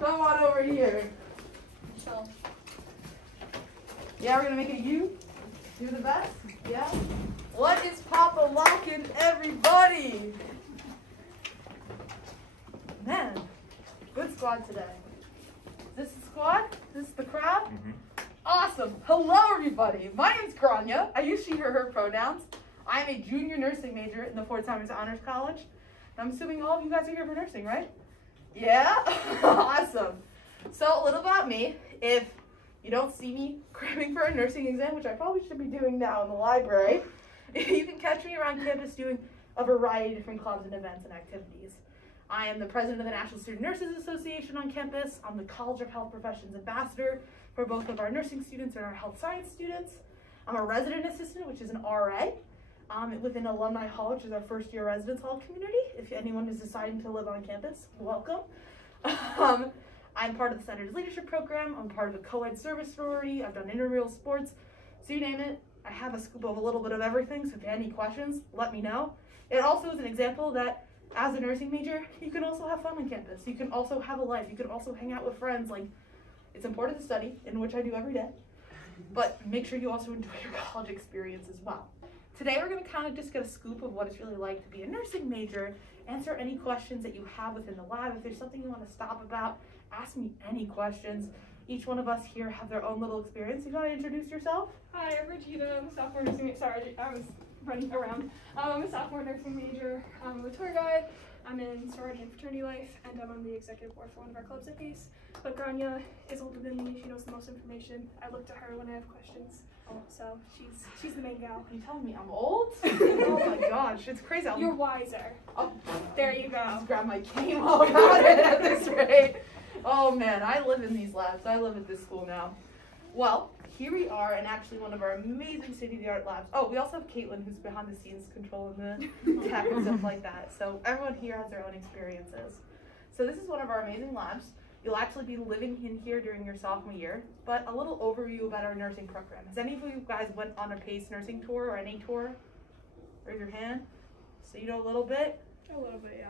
Come on over here. Michelle. Yeah, we're gonna make it you. Do the best. Yeah. What is Papa locking, everybody? Man, good squad today. Is this the squad? Is this the crowd? Mm-hmm. Awesome. Hello, everybody. My name's Grainne. I use she, her pronouns. I'm a junior nursing major in the Fort Thomas Honors College. I'm assuming all of you guys are here for nursing, right? Yeah? Awesome. So a little about me. If you don't see me cramming for a nursing exam, which I probably should be doing now in the library, you can catch me around campus doing a variety of different clubs and events and activities. I am the president of the National Student Nurses Association on campus. I'm the College of Health Professions ambassador for both of our nursing students and our health science students. I'm a resident assistant, which is an RA, within Alumni Hall, which is our first year residence hall community. If anyone is deciding to live on campus, welcome. I'm part of the Center's leadership program. I'm part of the co-ed service sorority. I've done intramural sports. So you name it, I have a scoop of a little bit of everything. So if you have any questions, let me know. It also is an example that as a nursing major, you can also have fun on campus. You can also have a life. You can also hang out with friends. Like, it's important to study, in which I do every day, but make sure you also enjoy your college experience as well. Today, we're going to kind of just get a scoop of what it's really like to be a nursing major, answer any questions that you have within the lab. If there's something you want to stop about, ask me any questions. Each one of us here have their own little experience. You want to introduce yourself? Hi, I'm Regina. I'm a sophomore nursing major. Sorry, I was running around. I'm a sophomore nursing major. I'm a tour guide. I'm in sorority and fraternity life, and I'm on the executive board for one of our clubs at Pace. But Grainne is older than me. She knows the most information. I look to her when I have questions. So she's the main gal. Are you telling me I'm old? Oh my gosh, it's crazy. You're wiser. Oh, there you go. Just grab my cane while I'm at it at this rate. Oh man, I live in these labs. I live at this school now. Well, here we are in actually one of our amazing state-of-the-art labs. Oh, we also have Caitlin, who's behind the scenes controlling the tech and stuff like that. So everyone here has their own experiences. So this is one of our amazing labs. You'll actually be living in here during your sophomore year, but a little overview about our nursing program. Has any of you guys went on a PACE nursing tour or any tour? Raise your hand. So you know a little bit? A little bit, yeah.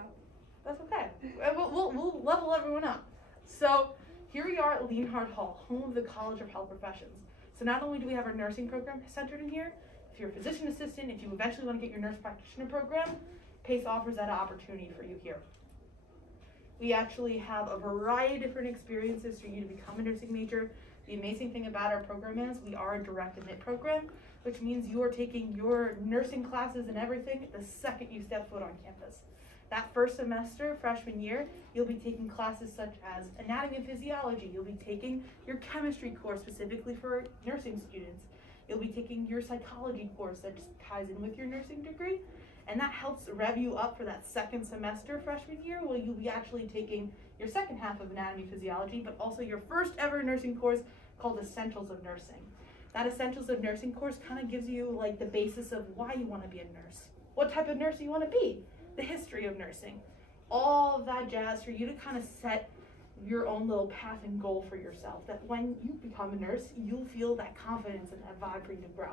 That's okay. We'll level everyone up. So here we are at Alumni Hall, home of the College of Health Professions. So not only do we have our nursing program centered in here, if you're a physician assistant, if you eventually want to get your nurse practitioner program, PACE offers that opportunity for you here. We actually have a variety of different experiences for you to become a nursing major. The amazing thing about our program is we are a direct admit program, which means you are taking your nursing classes and everything the second you step foot on campus. That first semester, freshman year, you'll be taking classes such as anatomy and physiology. You'll be taking your chemistry course specifically for nursing students. You'll be taking your psychology course that just ties in with your nursing degree. And that helps rev you up for that second semester freshman year, where you'll be actually taking your second half of anatomy and physiology, but also your first ever nursing course called Essentials of Nursing. That Essentials of Nursing course kind of gives you like the basis of why you want to be a nurse, what type of nurse you want to be, the history of nursing, all of that jazz for you to kind of set your own little path and goal for yourself, that when you become a nurse, you'll feel that confidence and that vibe for you to grow.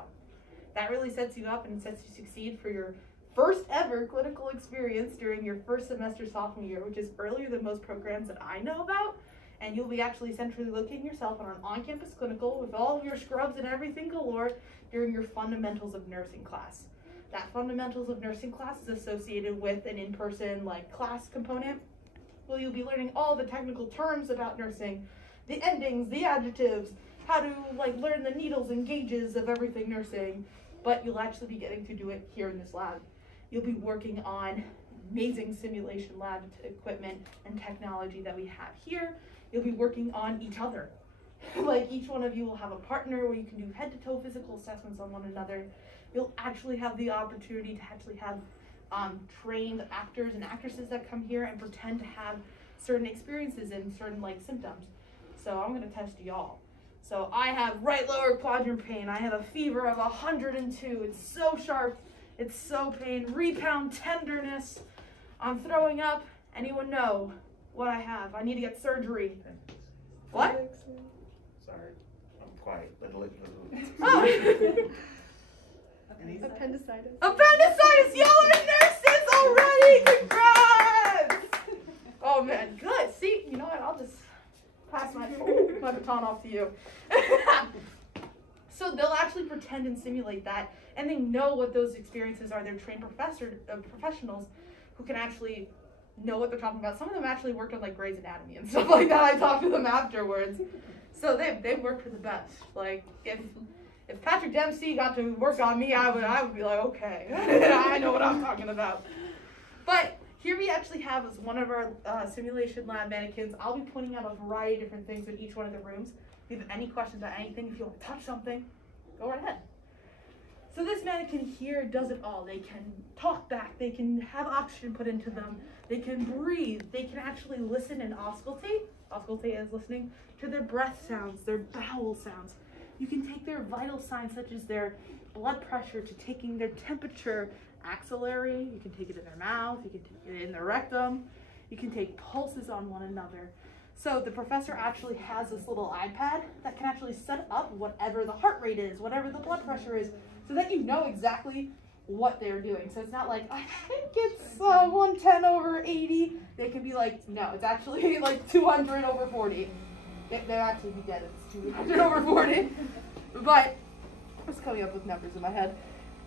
That really sets you up and sets you to succeed for your first ever clinical experience during your first semester sophomore year, which is earlier than most programs that I know about. And you'll be actually centrally locating yourself on an on-campus clinical with all of your scrubs and everything galore during your Fundamentals of Nursing class. That Fundamentals of Nursing class is associated with an in-person class component. Well, you'll be learning all the technical terms about nursing, the endings, the adjectives, how to learn the needles and gauges of everything nursing, but you'll actually be getting to do it here in this lab. You'll be working on amazing simulation lab equipment and technology that we have here. You'll be working on each other. Each one of you will have a partner where you can do head-to-toe physical assessments on one another. You'll actually have the opportunity to actually have trained actors and actresses that come here and pretend to have certain experiences and certain symptoms. So I'm gonna test y'all. So I have right lower quadrant pain. I have a fever of 102. It's so sharp. It's so pain. Rebound tenderness. I'm throwing up. Anyone know what I have? I need to get surgery. What? Sorry, I'm quiet. Oh. Appendicitis. Appendicitis! Y'all are nurses already! Congrats! Oh man, good. See, you know what? I'll just baton off to you. So they'll actually pretend and simulate that, and they know what those experiences are. They're trained professionals who can actually know what they're talking about. Some of them actually worked on like Grey's Anatomy and stuff like that. I talked to them afterwards. So they've worked for the best. Like if Patrick Dempsey got to work on me, I would be like, okay, I know what I'm talking about. But here we actually have as one of our simulation lab mannequins. I'll be pointing out a variety of different things in each one of the rooms. If you have any questions about anything, if you want to touch something, go right ahead. So this mannequin here does it all. They can talk back, they can have oxygen put into them, they can breathe, they can actually listen and auscultate. Auscultate is listening to their breath sounds, their bowel sounds. You can take their vital signs such as their blood pressure to taking their temperature, axillary, you can take it in their mouth, you can take it in their rectum, you can take pulses on one another. So the professor actually has this little iPad that can actually set up whatever the heart rate is, whatever the blood pressure is, so that you know exactly what they're doing. So it's not like, I think it's 110 over 80. They can be like, no, it's actually like 200 over 40. They'll actually be dead if it's 200 over 40. But I was coming up with numbers in my head.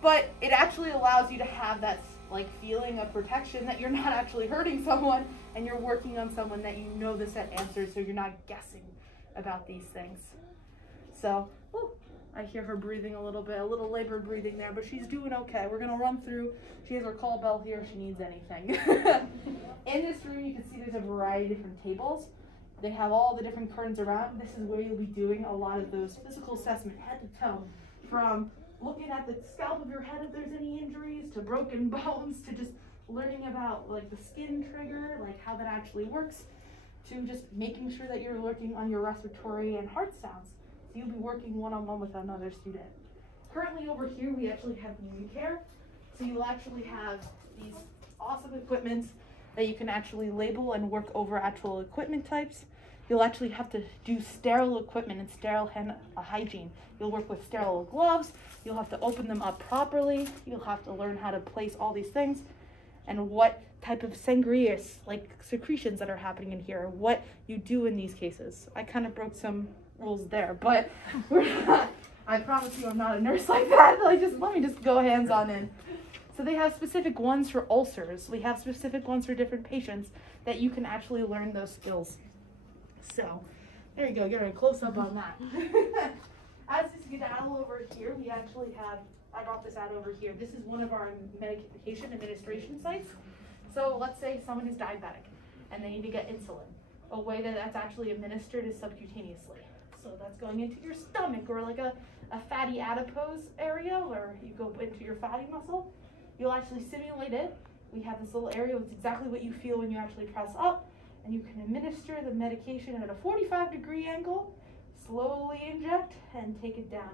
But it actually allows you to have that like feeling of protection that you're not actually hurting someone and you're working on someone that you know the set answers, so you're not guessing about these things. So, ooh, I hear her breathing a little bit, a little labored breathing there, but she's doing okay. We're gonna run through. She has her call bell here if she needs anything. In this room, you can see there's a variety of different tables. They have all the different curtains around. This is where you'll be doing a lot of those physical assessment, head to toe, from looking at the scalp of your head if there's any injuries, to broken bones, to just learning about like the skin trigger, like how that actually works, to just making sure that you're working on your respiratory and heart sounds. So you'll be working one-on-one with another student. Currently over here, we actually have wound care. So you'll actually have these awesome equipments that you can actually label and work over actual equipment types. You'll actually have to do sterile equipment and sterile hand hygiene. You'll work with sterile gloves. You'll have to open them up properly. You'll have to learn how to place all these things and what type of sangrious, like secretions that are happening in here, what you do in these cases. I kind of broke some rules there, but we're not, I promise you I'm not a nurse like that. Like let me just go hands on in. So they have specific ones for ulcers. We have specific ones for different patients that you can actually learn those skills. So, there you go, get a close up on that. As this skedaddle over here, we actually have, I brought this out over here. This is one of our medication administration sites. So let's say someone is diabetic and they need to get insulin. A way that that's actually administered is subcutaneously. So that's going into your stomach or like a fatty adipose area where you go into your fatty muscle. You'll actually simulate it. We have this little area, it's exactly what you feel when you actually press up. And you can administer the medication at a 45-degree angle, slowly inject, and take it down.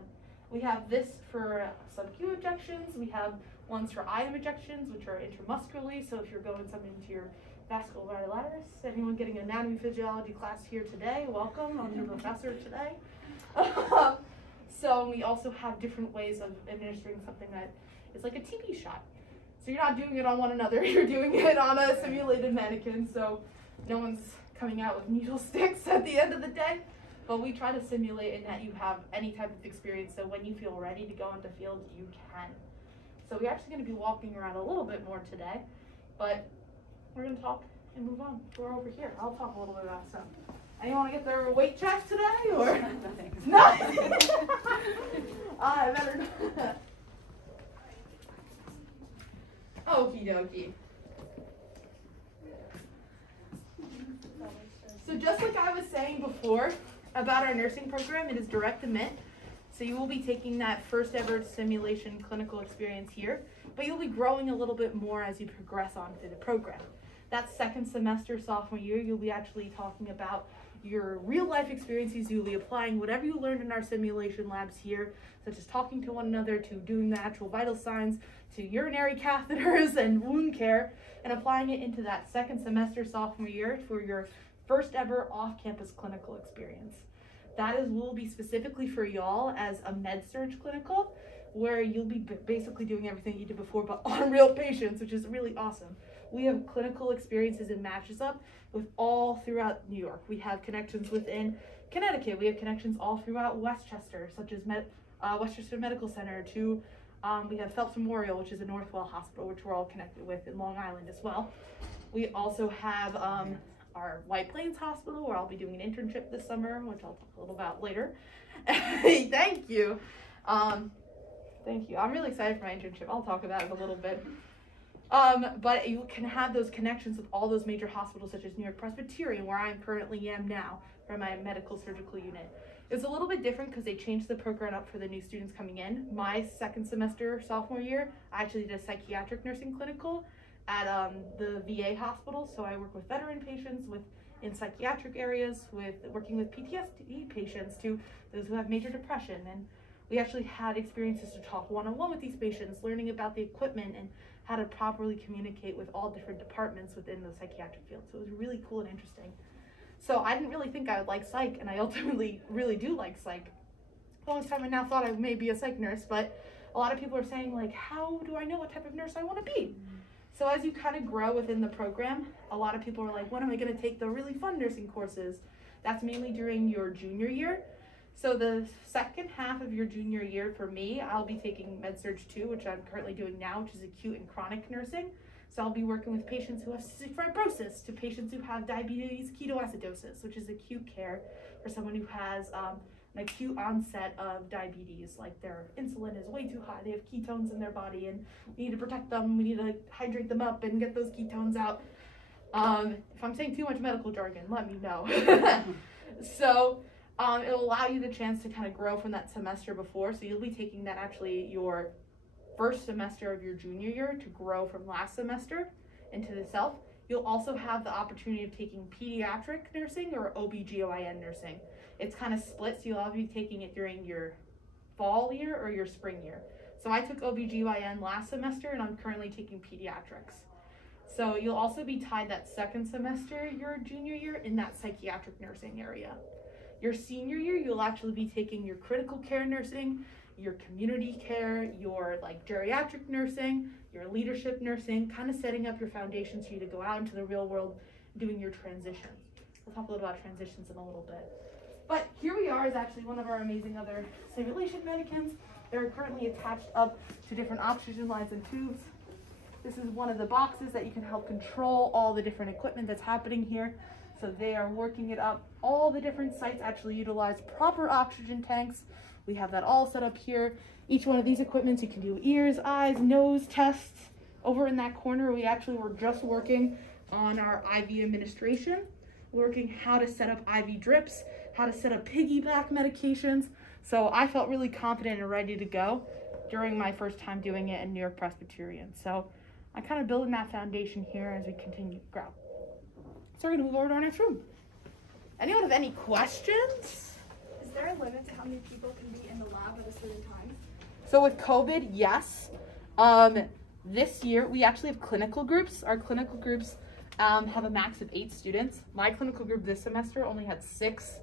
We have this for sub-Q injections. We have ones for IM injections, which are intramuscularly. So if you're going something into your vasculitis, anyone getting an anatomy physiology class here today, welcome. I'm your professor today. So we also have different ways of administering something that is like a TB shot. So you're not doing it on one another, you're doing it on a simulated mannequin. So no one's coming out with needle sticks at the end of the day, but we try to simulate in that you have any type of experience, so when you feel ready to go into field, you can. So we're actually going to be walking around a little bit more today, but we're going to talk and move on. We're over here. I'll talk a little bit about stuff. Anyone want to get their weight checked today, or? Nothing. I better not. Okie dokie. So just like I was saying before about our nursing program, it is direct admit. So you will be taking that first ever simulation clinical experience here, but you'll be growing a little bit more as you progress on through the program. That second semester, sophomore year, you'll be actually talking about your real life experiences. You'll be applying whatever you learned in our simulation labs here, such as talking to one another, to doing the actual vital signs, to urinary catheters and wound care, and applying it into that second semester, sophomore year for your first ever off-campus clinical experience. That will be specifically for y'all as a med-surg clinical, where you'll be basically doing everything you did before, but on real patients, which is really awesome. We have clinical experiences and matches up with all throughout New York. We have connections within Connecticut, we have connections all throughout Westchester, such as Westchester Medical Center, to we have Phelps Memorial, which is a Northwell hospital, which we're all connected with in Long Island as well. We also have our White Plains Hospital, where I'll be doing an internship this summer, which I'll talk a little about later. Thank you. Thank you. I'm really excited for my internship. I'll talk about it a little bit. But you can have those connections with all those major hospitals, such as New York Presbyterian, where I currently am now for my medical surgical unit. It's a little bit different because they changed the program up for the new students coming in. My second semester, sophomore year, I actually did a psychiatric nursing clinical at the VA hospital. So I work with veteran patients in psychiatric areas, working with PTSD patients to those who have major depression. And we actually had experiences to talk one-on-one with these patients, learning about the equipment and how to properly communicate with all different departments within the psychiatric field. So it was really cool and interesting. So I didn't really think I would like psych, and I ultimately really do like psych. For the longest time I now thought I may be a psych nurse, but a lot of people are saying, like, how do I know what type of nurse I want to be? So as you kind of grow within the program, a lot of people are like, when am I going to take the really fun nursing courses? That's mainly during your junior year. So the second half of your junior year for me, I'll be taking Med-Surg 2, which I'm currently doing now, which is acute and chronic nursing. So I'll be working with patients who have cystic fibrosis, to patients who have diabetes ketoacidosis, which is acute care for someone who has an acute onset of diabetes, like their insulin is way too high, they have ketones in their body, and we need to protect them, we need to hydrate them up and get those ketones out. If I'm saying too much medical jargon, let me know. So it'll allow you the chance to kind of grow from that semester before, so you'll be taking that actually your first semester of your junior year to grow from last semester into the self. You'll also have the opportunity of taking pediatric nursing or OBGYN nursing. It's kind of split, so you'll all be taking it during your fall year or your spring year. So I took OBGYN last semester, and I'm currently taking pediatrics. So you'll also be tied that second semester, your junior year, in that psychiatric nursing area. Your senior year, you'll actually be taking your critical care nursing, your community care, your like geriatric nursing, your leadership nursing, kind of setting up your foundations for you to go out into the real world doing your transitions. We'll talk a little about transitions in a little bit. But here we are is actually one of our amazing other simulation mannequins. They're currently attached up to different oxygen lines and tubes. This is one of the boxes that you can help control all the different equipment that's happening here. So they are working it up. All the different sites actually utilize proper oxygen tanks. We have that all set up here. Each one of these equipments, you can do ears, eyes, nose tests. Over in that corner, we actually were just working on our IV administration, working how to set up IV drips, how to set up piggyback medications. So I felt really confident and ready to go during my first time doing it in New York Presbyterian. So I'm kind of building that foundation here as we continue to grow. So we're gonna move over to our next room. Anyone have any questions? Is there a limit to how many people can be in the lab at a certain time? So with COVID, yes. This year, we actually have clinical groups. Our clinical groups have a max of 8 students. My clinical group this semester only had 6.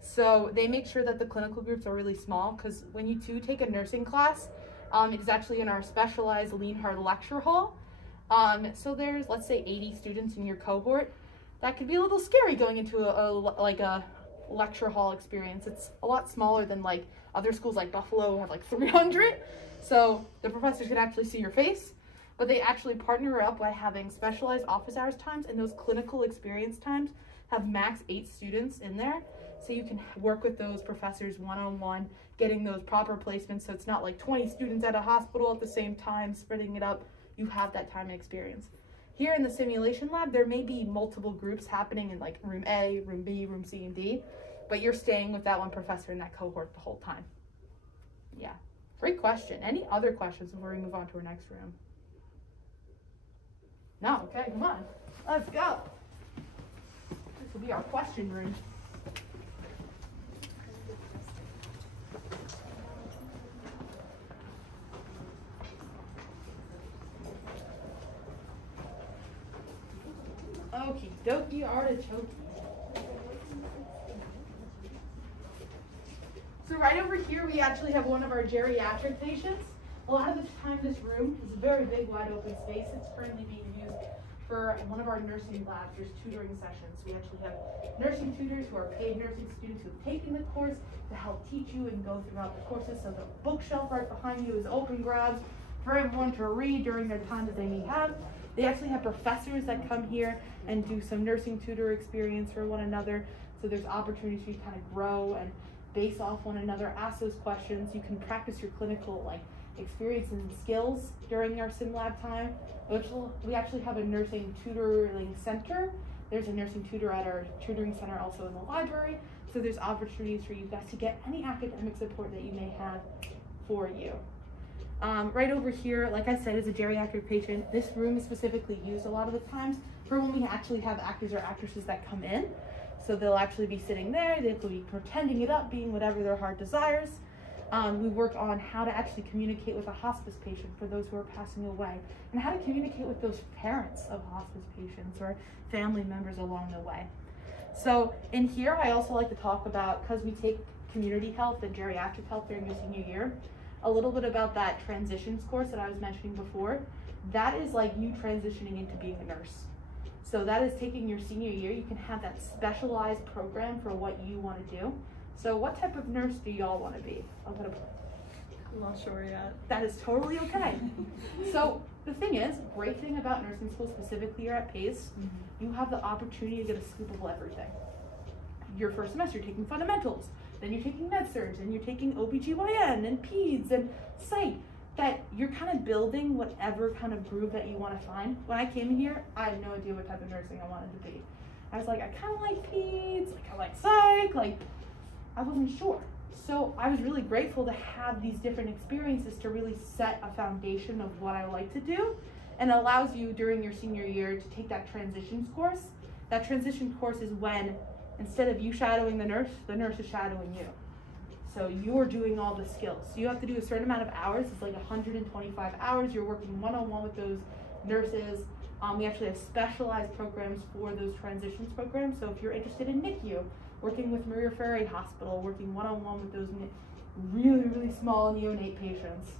So they make sure that the clinical groups are really small, because when you do take a nursing class, it is actually in our specialized lean hard lecture hall. So there's, let's say, 80 students in your cohort. That could be a little scary going into a lecture hall experience. It's a lot smaller than like other schools like Buffalo who have like 300. So the professors can actually see your face, but they actually partner up by having specialized office hours times, and those clinical experience times have max 8 students in there. So you can work with those professors one-on-one, getting those proper placements. So it's not like 20 students at a hospital at the same time, spreading it up. You have that time and experience. Here in the simulation lab, there may be multiple groups happening in like room A, room B, room C, and D, but you're staying with that one professor in that cohort the whole time. Yeah, great question. Any other questions before we move on to our next room? No, okay, come on, let's go. This will be our question room. Okie dokie artichoke. So right over here, we actually have one of our geriatric patients. A A lot of the time this room is a very big wide open space. It's currently being used for one of our nursing labs. There's tutoring sessions. We actually have nursing tutors who are paid nursing students who have taken the course to help teach you and go throughout the courses. So the bookshelf right behind you is open grabs for everyone to read during their time that they may have. They actually have professors that come here and do some nursing tutor experience for one another. So there's opportunities for you to kind of grow and base off one another, ask those questions. You can practice your clinical experience and skills during our sim lab time. We actually have a nursing tutoring center. There's a nursing tutor at our tutoring center also in the library. So there's opportunities for you guys to get any academic support that you may have for you. Right over here, like I said, is a geriatric patient. This room is specifically used a lot of the times for when we actually have actors or actresses that come in. So they'll actually be sitting there, they'll be pretending it up, being whatever their heart desires. We work on how to actually communicate with a hospice patient for those who are passing away, and how to communicate with those parents of hospice patients or family members along the way. So in here, I also like to talk about, because we take community health and geriatric health during your senior year, a little bit about that transitions course that I was mentioning before. That is like you transitioning into being a nurse. So that is taking your senior year. You can have that specialized program for what you want to do. So what type of nurse do y'all want to be? I'm not sure yet. That is totally okay. So the thing is, great thing about nursing school, specifically here at PACE, you have the opportunity to get a scoop of everything. Your first semester, you're taking fundamentals, then you're taking med-surg, and you're taking OBGYN and peds and psych. That you're kind of building whatever kind of groove that you want to find. When I came in here, I had no idea what type of nursing I wanted to be. I was like, I kind of like peds, I like psych, I wasn't sure. So I was really grateful to have these different experiences to really set a foundation of what I like to do, and it allows you during your senior year to take that transitions course. That transition course is when, instead of you shadowing the nurse is shadowing you. So you're doing all the skills. So you have to do a certain amount of hours. It's like 125 hours. You're working one-on-one with those nurses. We actually have specialized programs for those transitions programs. So if you're interested in NICU, working with Maria Ferry Hospital, working one-on-one with those really, really small neonate patients.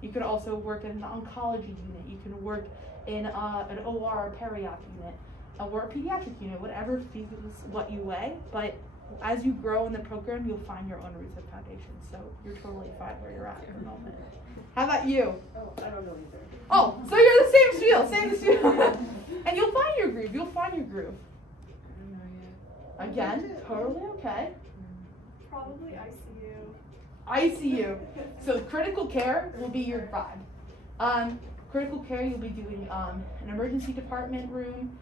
You could also work in an oncology unit. You can work in an OR peri-op unit, or a pediatric unit, whatever feels what you weigh. But as you grow in the program, you'll find your own roots and foundations. So you're totally fine where you're at the moment. How about you? Oh, I don't know either. Oh, so you're the same spiel. And you'll find your groove. You'll find your groove. I don't know yet. Again, totally okay. Probably ICU. ICU. So critical care will be your vibe. Critical care, you'll be doing an emergency department room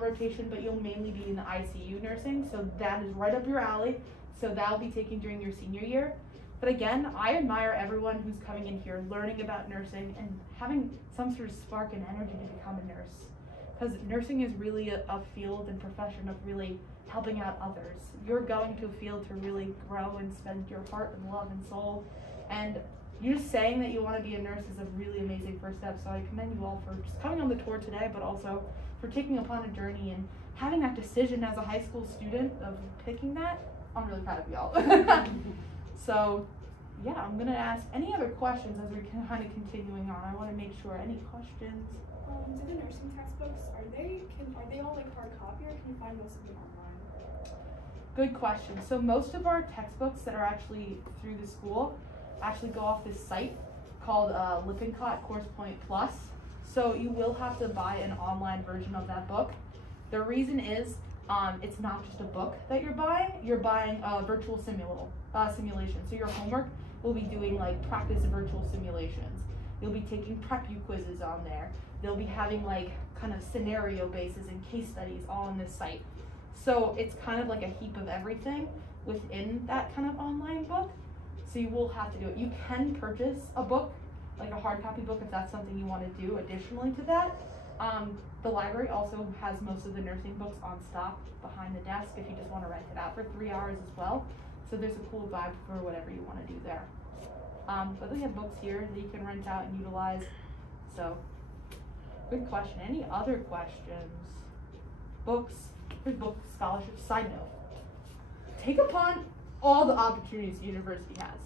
rotation, but you'll mainly be in the ICU nursing, so that is right up your alley. So that'll be taken during your senior year. But again, I admire everyone who's coming in here, learning about nursing and having some sort of spark and energy to become a nurse. Because nursing is really a field and profession of really helping out others. You're going to a field to really grow and spend your heart and love and soul. And you just saying that you want to be a nurse is a really amazing first step. So I commend you all for just coming on the tour today, but also for taking upon a journey and having that decision as a high school student of picking that. I'm really proud of y'all. So yeah, I'm gonna ask any other questions as we're kind of continuing on. I want to make sure, any questions? Do the nursing textbooks, are they all like hard copy, or can you find most of them online? Good question. So most of our textbooks that are actually through the school actually go off this site called Lippincott Course Point Plus. So you will have to buy an online version of that book. The reason is it's not just a book that you're buying a virtual simulation. So your homework will be doing like practice virtual simulations. You'll be taking prep-u quizzes on there. They'll be having like kind of scenario bases and case studies all on this site. So it's kind of like a heap of everything within that kind of online book. So you will have to do it. You can purchase a book, like a hard copy book, if that's something you want to do additionally to that. The library also has most of the nursing books on stock behind the desk if you just want to rent it out for 3 hours as well. So there's a cool vibe for whatever you want to do there. But we have books here that you can rent out and utilize. So, good question. Any other questions? Books, here's book scholarships. Side note, take upon all the opportunities the university has.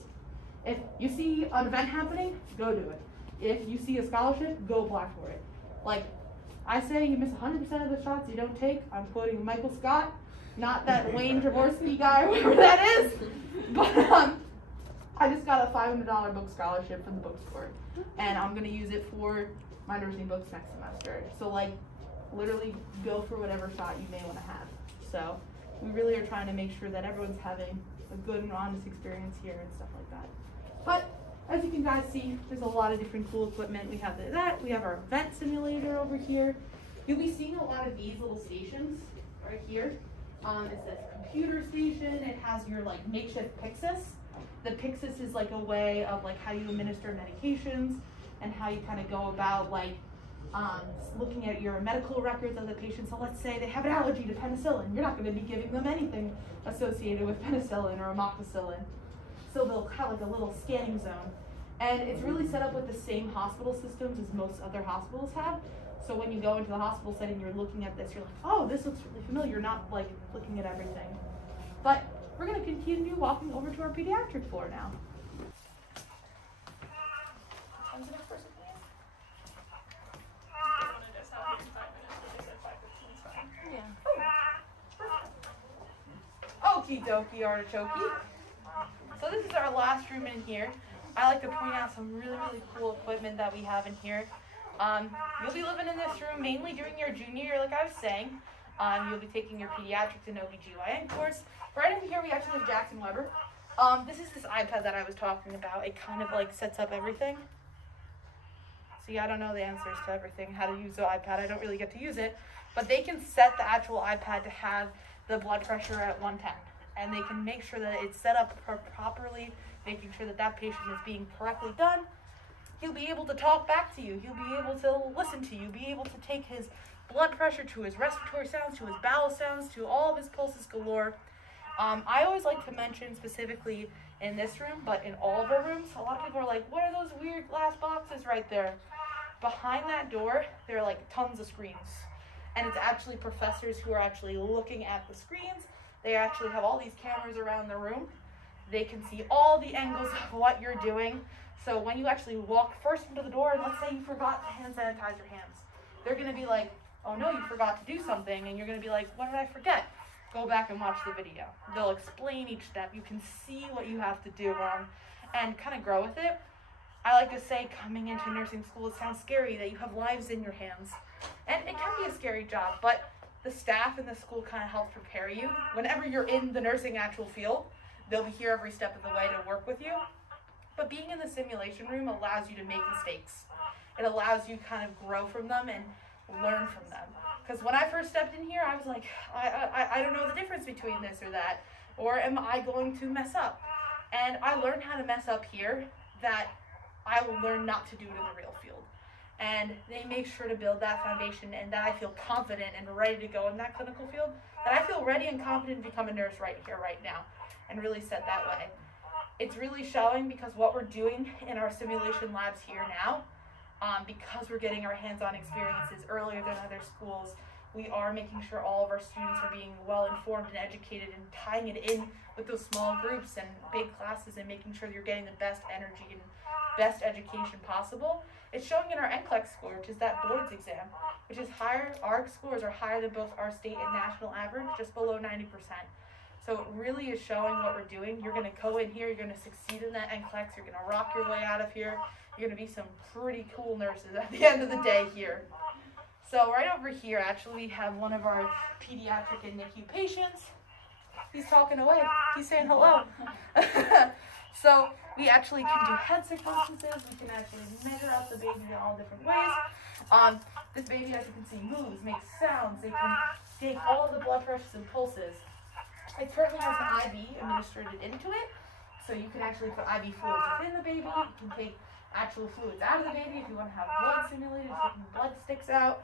If you see an event happening, go do it. if you see a scholarship, go apply for it. Like, I say you miss 100% of the shots you don't take. I'm quoting Michael Scott, not that Wayne Jaworski guy or whoever that is. But I just got a $500 book scholarship from the bookstore, and I'm gonna use it for my nursing books next semester. So like, literally go for whatever shot you may want to have. So we really are trying to make sure that everyone's having a good and honest experience here and stuff like that. But as you can guys see, there's a lot of different cool equipment. We have that, we have our event simulator over here. You'll be seeing a lot of these little stations right here. It says computer station, it has your like makeshift Pyxis. The Pyxis is like a way of like how you administer medications and how you kind of go about like looking at your medical records of the patient. So let's say they have an allergy to penicillin. You're not going to be giving them anything associated with penicillin or amoxicillin. So they'll have like a little scanning zone. And it's really set up with the same hospital systems as most other hospitals have. So when you go into the hospital setting, you're looking at this, you're like, oh, this looks really familiar. You're not like looking at everything. But we're going to continue walking over to our pediatric floor now. When's the next person? Okie dokie artichoke. So this is our last room in here. I like to point out some really, really cool equipment that we have in here. You'll be living in this room mainly during your junior year, like I was saying. You'll be taking your pediatrics and OBGYN course. Right over here we actually have Jackson Weber. This is this iPad that I was talking about. It kind of like sets up everything. See, I don't know the answers to everything, how to use the iPad. I don't really get to use it. But they can set the actual iPad to have the blood pressure at 110. And they can make sure that it's set up properly, making sure that that patient is being correctly done. He'll be able to talk back to you. He'll be able to listen to you, be able to take his blood pressure to his respiratory sounds, to his bowel sounds, to all of his pulses galore. I always like to mention specifically in this room, but in all of our rooms, a lot of people are like, what are those weird glass boxes right there? Behind that door, there are like tons of screens. And it's actually professors who are actually looking at the screens. They actually have all these cameras around the room. They can see all the angles of what you're doing. So when you actually walk first into the door, and let's say you forgot to hand sanitize your hands, they're gonna be like, oh no, you forgot to do something. And you're gonna be like, what did I forget? Go back and watch the video. They'll explain each step. You can see what you have to do and kind of grow with it. I like to say coming into nursing school, it sounds scary that you have lives in your hands. And it can be a scary job, but the staff in the school kind of helps prepare you. Whenever you're in the nursing actual field, they'll be here every step of the way to work with you. But being in the simulation room allows you to make mistakes. It allows you to kind of grow from them and learn from them. Because when I first stepped in here, I was like, I don't know the difference between this or that. Or am I going to mess up? And I learned how to mess up here that I will learn not to do it in the real field. And they make sure to build that foundation and that I feel confident and ready to go in that clinical field, that I feel ready and confident to become a nurse right here, right now, and really set that way. It's really showing because what we're doing in our simulation labs here now, because we're getting our hands-on experiences earlier than other schools, we are making sure all of our students are being well-informed and educated and tying it in with those small groups and big classes and making sure you're getting the best energy and best education possible. It's showing in our NCLEX score, which is that boards exam, which is higher. Our scores are higher than both our state and national average, just below 90%. So it really is showing what we're doing. You're going to go in here, you're going to succeed in that NCLEX, you're going to rock your way out of here. You're going to be some pretty cool nurses at the end of the day here. So right over here, actually, we have one of our pediatric and NICU patients. He's talking away. He's saying hello. So we actually can do head circumferences. We can actually measure out the baby in all different ways. This baby, as you can see, moves, makes sounds. They can take all of the blood pressures and pulses. It currently has an IV administered into it. So you can actually put IV fluids within the baby. You can take actual fluids out of the baby if you want to have blood simulated, taking blood sticks out.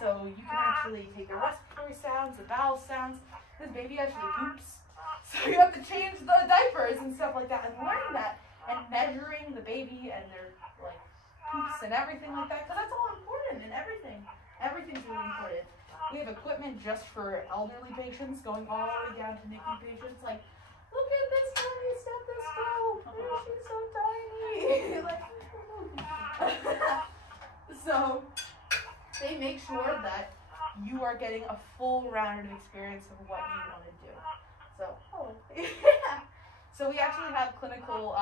So you can actually take the respiratory sounds, the bowel sounds. This baby actually poops. So you have to change the diapers and stuff like that and learn that and measuring the baby and their like poops and everything like that, because that's all important and everything. Everything's really important. We have equipment just for elderly patients going all the way down to NICU patients. Like, look at this tiny stethoscope. Oh, she's so tiny. Like, So they make sure that you are getting a full rounded experience of what you want to do. So, yeah. So we actually have clinical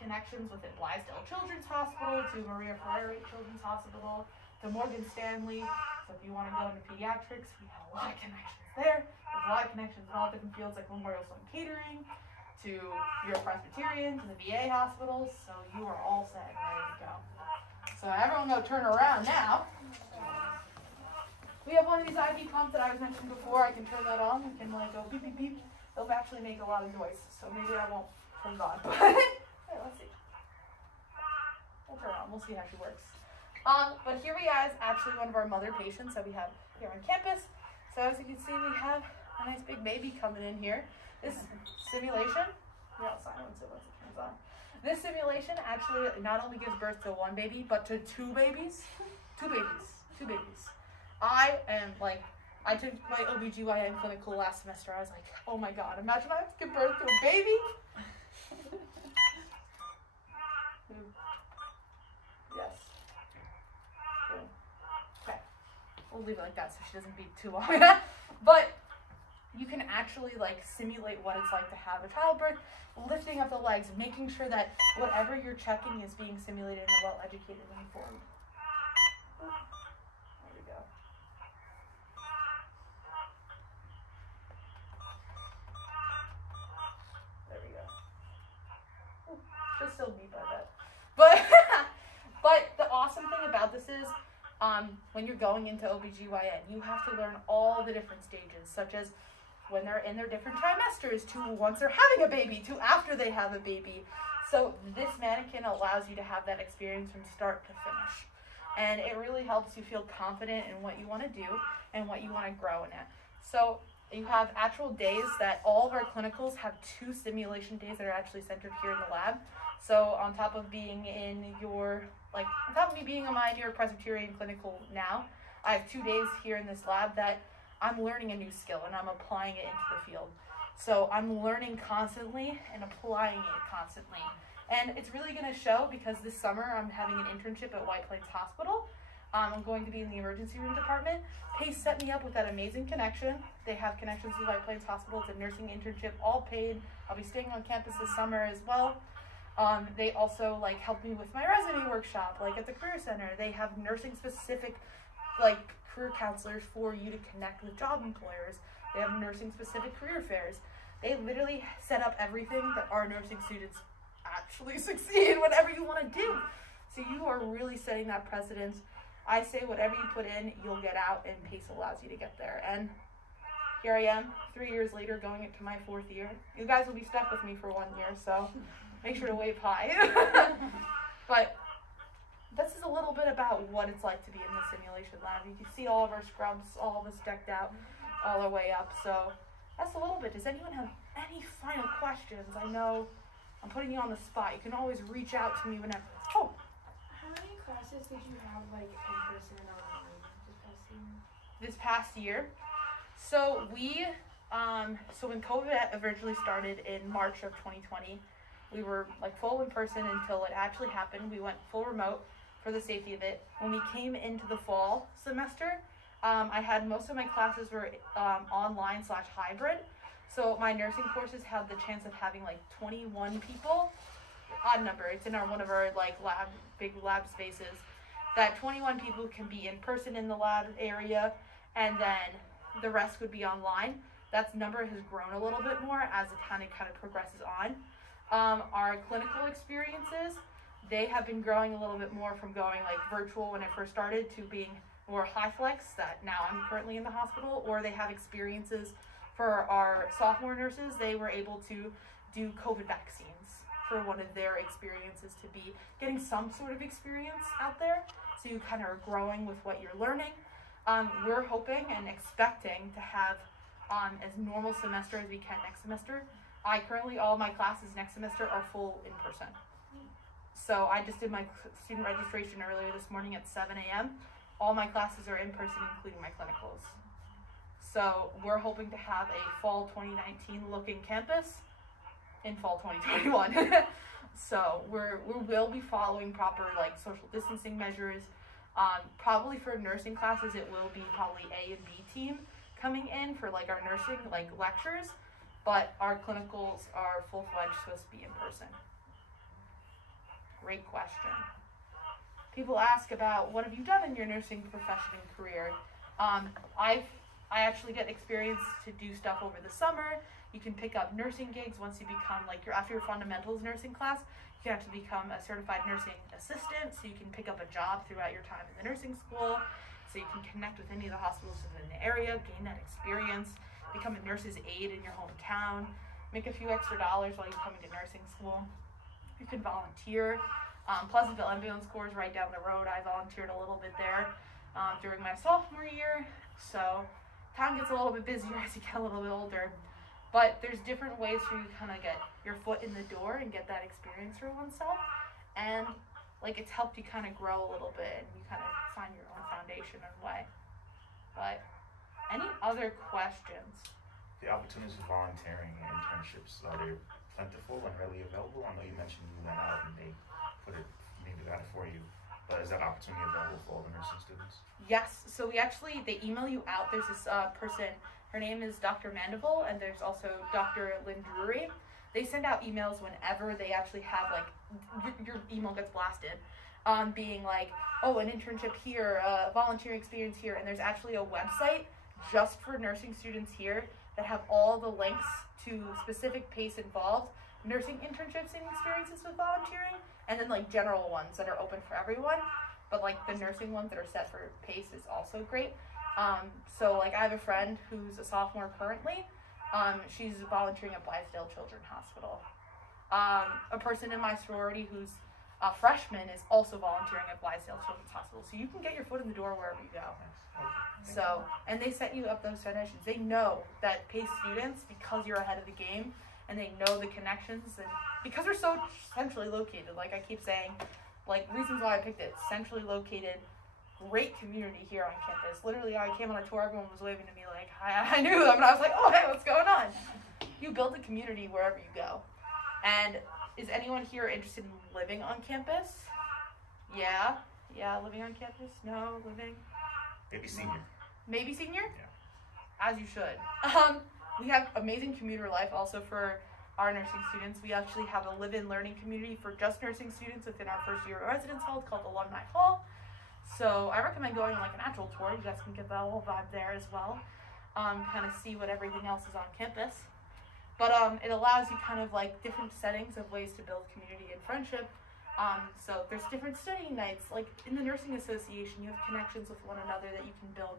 connections within Blaisdell Children's Hospital, to Maria Ferrari Children's Hospital, to Morgan Stanley. So if you want to go into pediatrics, we have a lot of connections there. There's a lot of connections in all different fields, like Memorial Sloan Catering, to your Presbyterian, to the VA hospitals. So you are all set and ready to go. So everyone go turn around now. We have one of these IV pumps that I was mentioning before. I can turn that on. We can like go beep, beep, beep. They'll actually make a lot of noise, so maybe I won't turn it on. But hey, let's see. We'll turn it on. We'll see how she works. But here we have actually one of our mother patients that we have here on campus. So as you can see, we have a nice big baby coming in here. This simulation, yeah, I'll silence it once it turns on. This simulation actually not only gives birth to one baby, but to two babies. Two babies. I took my OBGYN clinical last semester. I was like, oh my God, imagine I have to give birth to a baby. Yes. Okay. We'll leave it like that so she doesn't beat too long. But you can actually like simulate what it's like to have a childbirth, lifting up the legs, making sure that whatever you're checking is being simulated and well educated and informed. There we go. There we go. Ooh, she'll still beat by that. But the awesome thing about this is when you're going into OBGYN, you have to learn all the different stages, such as when they're in their different trimesters, to once they're having a baby, to after they have a baby. So this mannequin allows you to have that experience from start to finish. And it really helps you feel confident in what you want to do and what you want to grow in it. So you have actual days that all of our clinicals have 2 simulation days that are actually centered here in the lab. So on top of being in your, on top of me being in my your Presbyterian clinical now, I have 2 days here in this lab that I'm learning a new skill and I'm applying it into the field. So I'm learning constantly and applying it constantly. And it's really going to show because this summer I'm having an internship at White Plains Hospital. I'm going to be in the emergency room department. Pace set me up with that amazing connection. They have connections with White Plains Hospital. It's a nursing internship, all paid. I'll be staying on campus this summer as well. They also help me with my resume workshop, at the Career Center. They have nursing specific career counselors for you to connect with job employers. They have nursing specific career fairs. They literally set up everything that our nursing students actually succeed, whatever you want to do. So you are really setting that precedence. I say whatever you put in, you'll get out, and PACE allows you to get there. And here I am, 3 years later, going into my 4th year. You guys will be stuck with me for 1 year, so make sure to wave high. But this is a little bit about what it's like to be in the simulation lab. You can see all of our scrubs, all of us decked out, all the way up. So that's a little bit. Does anyone have any final questions? I know I'm putting you on the spot. You can always reach out to me whenever. Oh. How many classes did you have in person and online this past year? So we, so when COVID originally started in March of 2020, we were full in person until it actually happened. We went full remote for the safety of it. When we came into the fall semester, I had most of my classes were online/hybrid. So my nursing courses had the chance of having 21 people, odd number. It's in one of our big lab spaces. That 21 people can be in person in the lab area, and then the rest would be online. That number has grown a little bit more as it kind of progresses on. Our clinical experiences, they have been growing a little bit more from going virtual when it first started to being more high flex, that now I'm currently in the hospital, or they have experiences for our sophomore nurses. They were able to do COVID vaccines for one of their experiences, to be getting some sort of experience out there. So you kind of are growing with what you're learning. We're hoping and expecting to have as normal semester as we can next semester. Currently all my classes next semester are full in person. So I just did my student registration earlier this morning at 7 a.m. All my classes are in person, including my clinicals. So we're hoping to have a fall 2019 looking campus in fall 2021. So we will be following proper like social distancing measures. Probably for nursing classes, it will be probably A and B team coming in for like our nursing like lectures, but our clinicals are full-fledged supposed to be in person. Great question. People ask about what have you done in your nursing profession and career. I actually get experience to do stuff over the summer. You can pick up nursing gigs once you become like after your fundamentals nursing class. You have to become a certified nursing assistant, so you can pick up a job throughout your time in the nursing school. So you can connect with any of the hospitals in the area, gain that experience, become a nurse's aide in your hometown, make a few extra dollars while you're coming to nursing school. You can volunteer. Pleasantville Ambulance Corps is right down the road. I volunteered a little bit there during my sophomore year. So time gets a little bit busier as you get a little bit older. But there's different ways for you to kind of get your foot in the door and get that experience for oneself. And like it's helped you kind of grow a little bit and you kind of find your own foundation and way. But any other questions? The opportunities for volunteering and internships, are they plentiful and readily available? I know you mentioned you went out and they maybe got it for you. But is that opportunity available for all the nursing students? Yes. So they email you out. There's this person. Her name is Dr. Mandeville, and there's also Dr. Lynn Drury. They send out emails whenever they actually have, like, your email gets blasted, being like, oh, an internship here, volunteering experience here, and there's actually a website just for nursing students here that have all the links to specific PACE involved nursing internships and experiences with volunteering, and then, like, general ones that are open for everyone, but, like, the nursing ones that are set for PACE is also great. So like I have a friend who's a sophomore currently. She's volunteering at Blaisdell Children's Hospital. A person in my sorority who's a freshman is also volunteering at Blaisdell Children's Hospital. So you can get your foot in the door wherever you go. So, and they set you up those foundations. They know that PACE students, because you're ahead of the game, and they know the connections, and because we're so centrally located, like I keep saying, like reasons why I picked it, centrally located, great community here on campus. Literally, I came on a tour, everyone was waving to me like, I knew them, and I was like, oh, hey, what's going on? You build a community wherever you go. And is anyone here interested in living on campus? Yeah, living on campus? No, living? Maybe senior. Maybe senior? Yeah. As you should. We have amazing commuter life also for our nursing students. We actually have a live-in learning community for just nursing students within our first year of residence hall called Alumni Hall. So I recommend going on like an actual tour. You guys can get the whole vibe there as well. Kind of see what everything else is on campus. But it allows you kind of like different settings of ways to build community and friendship. So there's different study nights. Like in the nursing association, you have connections with one another that you can build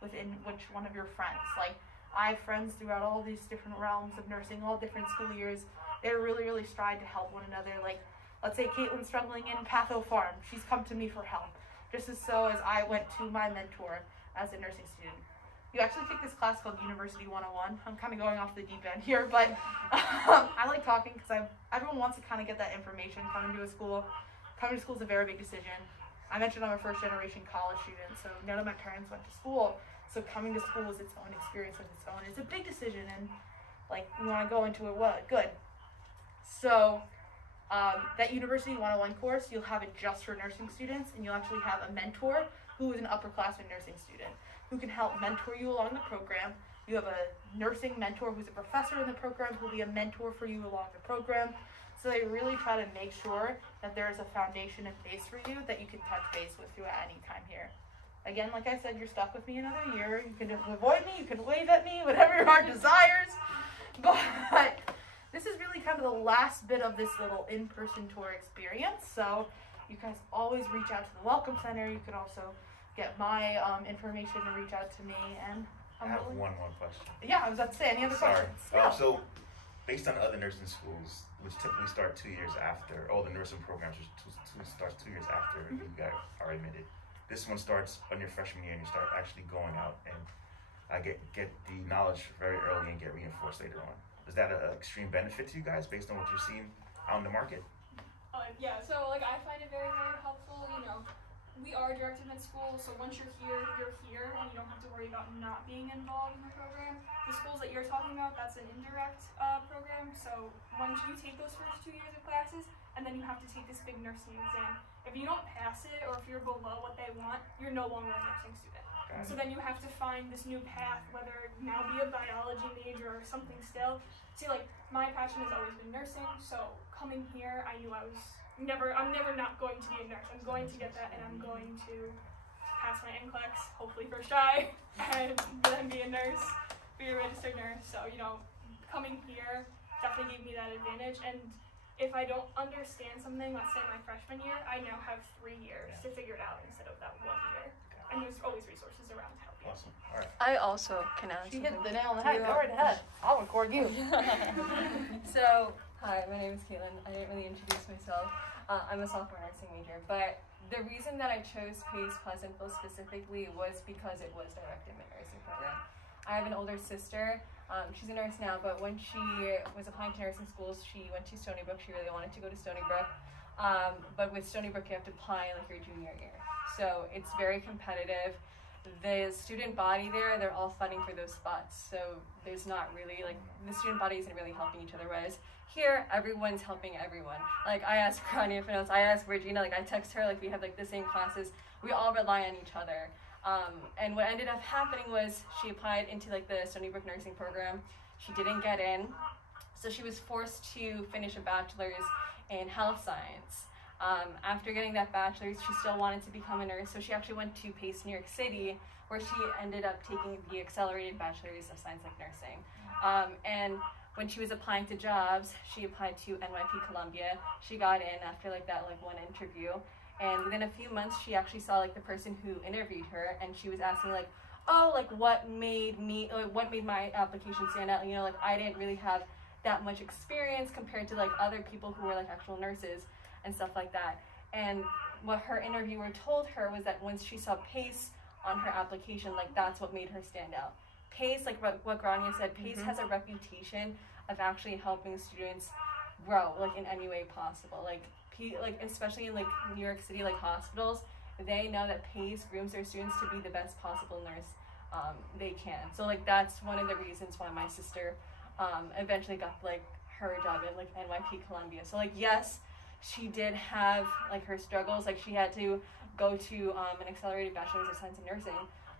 within which one of your friends. Like I have friends throughout all these different realms of nursing, all different school years. They really, really strive to help one another. Like let's say Caitlin's struggling in Patho Farm. She's come to me for help. Just as I went to my mentor as a nursing student. You actually take this class called University 101. I'm kind of going off the deep end here, but I like talking because everyone wants to kind of get that information coming to a school. Coming to school is a very big decision. I mentioned I'm a first generation college student, so none of my parents went to school. So coming to school is its own experience with its own. It's a big decision, and like you want to go into it good. So that University 101 course, you'll have it just for nursing students, and you'll actually have a mentor who is an upperclassman nursing student who can help mentor you along the program. You have a nursing mentor who's a professor in the program who will be a mentor for you along the program. So they really try to make sure that there is a foundation in place for you that you can touch base with throughout any time here. Again, like I said, you're stuck with me another year. You can avoid me, you can wave at me, whatever your heart desires. But this is really kind of the last bit of this little in-person tour experience. So you guys always reach out to the Welcome Center. You can also get my information to reach out to me. And I have one more question. Yeah, I was about to say, any other questions? So based on other nursing schools, which typically start 2 years after, all the nursing programs starts 2 years after you guys are admitted. This one starts on your freshman year and you start actually going out and get the knowledge very early and get reinforced later on. Is that an extreme benefit to you guys based on what you're seeing out in the market? Yeah, so like I find it very, very helpful. You know, we are directed med school, so once you're here, and you don't have to worry about not being involved in the program. The schools that you're talking about, that's an indirect program, so once you take those first 2 years of classes, and then you have to take this big nursing exam. If you don't pass it, or if you're below what they want, you're no longer a nursing student. So then you have to find this new path, whether it now be a biology major or something still. See, like, my passion has always been nursing, so coming here, I knew I'm never not going to be a nurse. I'm going to get that, and I'm going to pass my NCLEX, hopefully first try, and then be a nurse, be a registered nurse. So, you know, coming here definitely gave me that advantage. And if I don't understand something, let's say my freshman year, I now have 3 years to figure it out instead of that 1 year. And there's always resources around to help you. Awesome. All right. I also can add She something. hit the nail on the head. Go right ahead. I'll record you. So, hi, my name is Caitlin. I didn't really introduce myself. I'm a sophomore nursing major, but the reason that I chose PACE Pleasantville specifically was because it was directed in my nursing program. I have an older sister. She's a nurse now, but when she was applying to nursing schools, she went to Stony Brook. She really wanted to go to Stony Brook. But with Stony Brook, you have to apply like your junior year. So it's very competitive. The student body there, they're all fighting for those spots. So there's not really, like, the student body isn't really helping each other. Whereas here, everyone's helping everyone. Like, I asked Grania for notes, I asked Regina, like, I text her, like, we have, like, the same classes. We all rely on each other. And what ended up happening was she applied into, like, the Stony Brook nursing program. She didn't get in. So she was forced to finish a bachelor's in health science. After getting that bachelor's, she still wanted to become a nurse, so she actually went to PACE New York City, where she ended up taking the accelerated bachelor's of science like nursing. And when she was applying to jobs, she applied to NYP Columbia. She got in after like that one interview, and within a few months, she actually saw like the person who interviewed her, and she was asking like, oh, like what made my application stand out? You know, like I didn't really have that much experience compared to like other people who were like actual nurses and stuff like that. And what her interviewer told her was that once she saw PACE on her application, like that's what made her stand out. PACE, like what Grania said, PACE has a reputation of actually helping students grow like in any way possible. Like especially in like New York City like hospitals, they know that PACE grooms their students to be the best possible nurse they can. So like that's one of the reasons why my sister eventually got like her job in like NYP Columbia. So like yes, she did have like her struggles. Like she had to go to an accelerated bachelor's of science in nursing.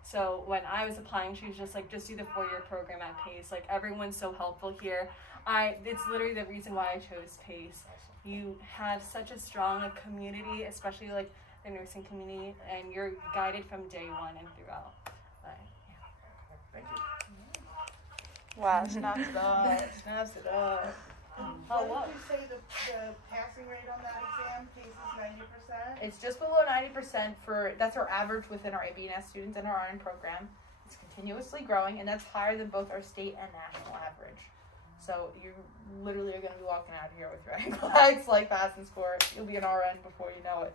So when I was applying, she was just like, just do the 4-year program at PACE. Like everyone's so helpful here. It's literally the reason why I chose PACE. You have such a strong like community, especially like the nursing community, and you're guided from day one and throughout. But, yeah. Thank you. Wow, snaps it up. Snaps it up. What did you say the passing rate on that exam? PACE is 90%? It's just below 90% that's our average within our ABNS students and our RN program. It's continuously growing, and that's higher than both our state and national average. So you literally are going to be walking out here with your NCLEX, like passing score. You'll be an RN before you know it.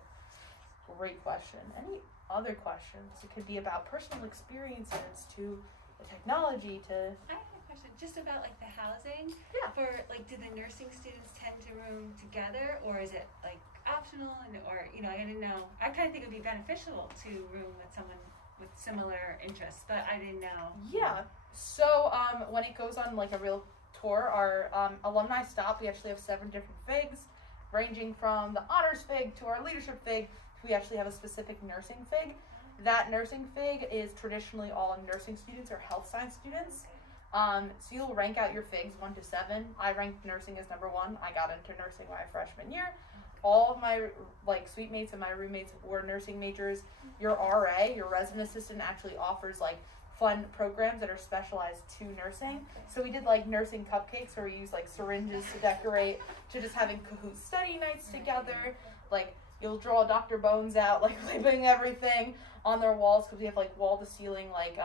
Great question. Any other questions? It could be about personal experiences to the technology to... I have a question just about like the housing. Yeah. For like, do the nursing students tend to room together, or is it like optional? Or you know, I didn't know. I kind of think it would be beneficial to room with someone with similar interests, but I didn't know. Yeah. So when it goes on like a real tour, our alumni stop, we actually have 7 different figs, ranging from the honors fig to our leadership fig. We actually have a specific nursing fig. That nursing fig is traditionally all nursing students or health science students. So you'll rank out your figs 1 to 7. I ranked nursing as number 1. I got into nursing my freshman year. All of my like suite mates and my roommates were nursing majors. Your RA, your resident assistant, actually offers like fun programs that are specialized to nursing. So we did like nursing cupcakes where we use like syringes to decorate, to just having Kahoot study nights together. Like you'll draw Dr. Bones out, like labeling everything on their walls, because we have like wall to ceiling like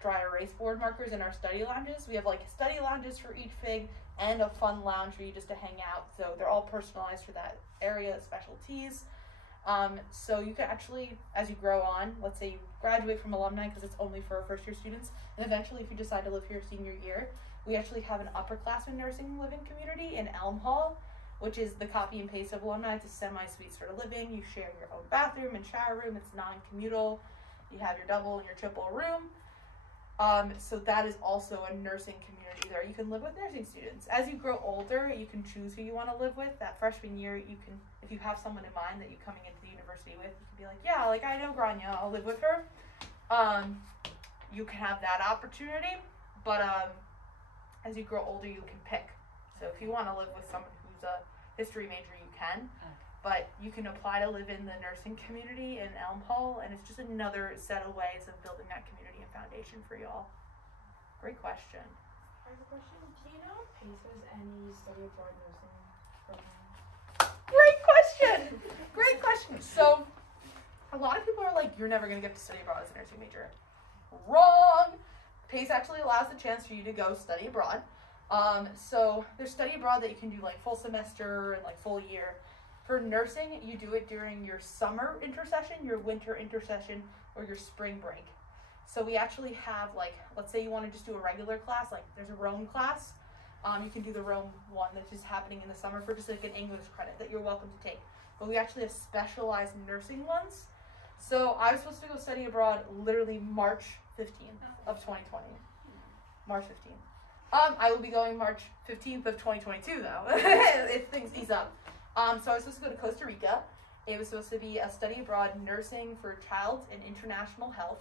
dry erase board markers in our study lounges. We have like study lounges for each fig and a fun lounge for you just to hang out. So they're all personalized for that area, specialties. So you can actually, as you grow on, let's say you graduate from alumni, because it's only for our first year students, and eventually if you decide to live here senior year, we actually have an upperclassman nursing living community in Alumni Hall, which is the copy and paste of alumni. It's a semi-suite sort of living. You share your own bathroom and shower room. It's non-commutal. You have your double and your triple room. So that is also a nursing community there. You can live with nursing students. As you grow older, you can choose who you want to live with. That freshman year, you can, if you have someone in mind that you're coming into the university with, you can be like, yeah, like I know Grainne, I'll live with her. You can have that opportunity, but as you grow older, you can pick. So if you want to live with someone who's a history major, you can. But you can apply to live in the nursing community in Alumni Hall, and it's just another set of ways of building that community and foundation for y'all. Great question. I have a question. Do you know if PACE has any study abroad nursing program? Great question. Great question. So a lot of people are like, you're never going to get to study abroad as a nursing major. Wrong. PACE actually allows the chance for you to go study abroad. So there's study abroad that you can do like full semester and like full year. For nursing, you do it during your summer intersession, your winter intersession, or your spring break. So we actually have, like, let's say you want to just do a regular class, like there's a Rome class. You can do the Rome one that's just happening in the summer for just like an English credit that you're welcome to take. But we actually have specialized nursing ones. So I was supposed to go study abroad literally March 15th of 2020. March 15th. I will be going March 15th of 2022 though, if things ease up. So I was supposed to go to Costa Rica. It was supposed to be a study abroad nursing for child and international health.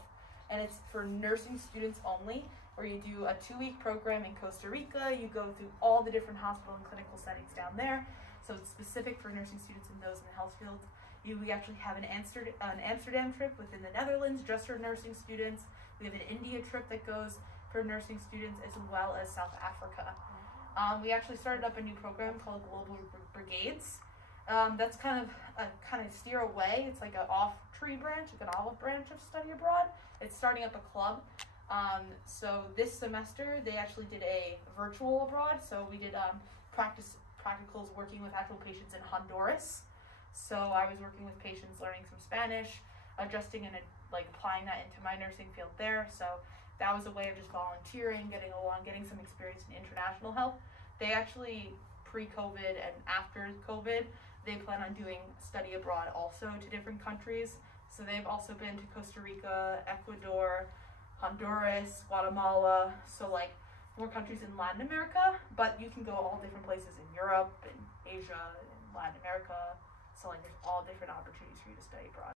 And it's for nursing students only, where you do a 2-week program in Costa Rica. You go through all the different hospital and clinical settings down there. So it's specific for nursing students and those in the health field. We actually have an Amsterdam trip within the Netherlands just for nursing students. We have an India trip that goes for nursing students, as well as South Africa. We actually started up a new program called Global Brigades. That's kind of steer away. It's like an off-tree branch, like an olive branch of study abroad. It's starting up a club. So this semester, they actually did a virtual abroad. So we did practicals working with actual patients in Honduras. So I was working with patients, learning some Spanish, adjusting and like applying that into my nursing field there. So that was a way of just volunteering, getting some experience in international health. They actually, pre-COVID and after COVID, they plan on doing study abroad also to different countries. So they've also been to Costa Rica, Ecuador, Honduras, Guatemala, so like more countries in Latin America, but you can go all different places in Europe and Asia and Latin America. So like there's all different opportunities for you to study abroad.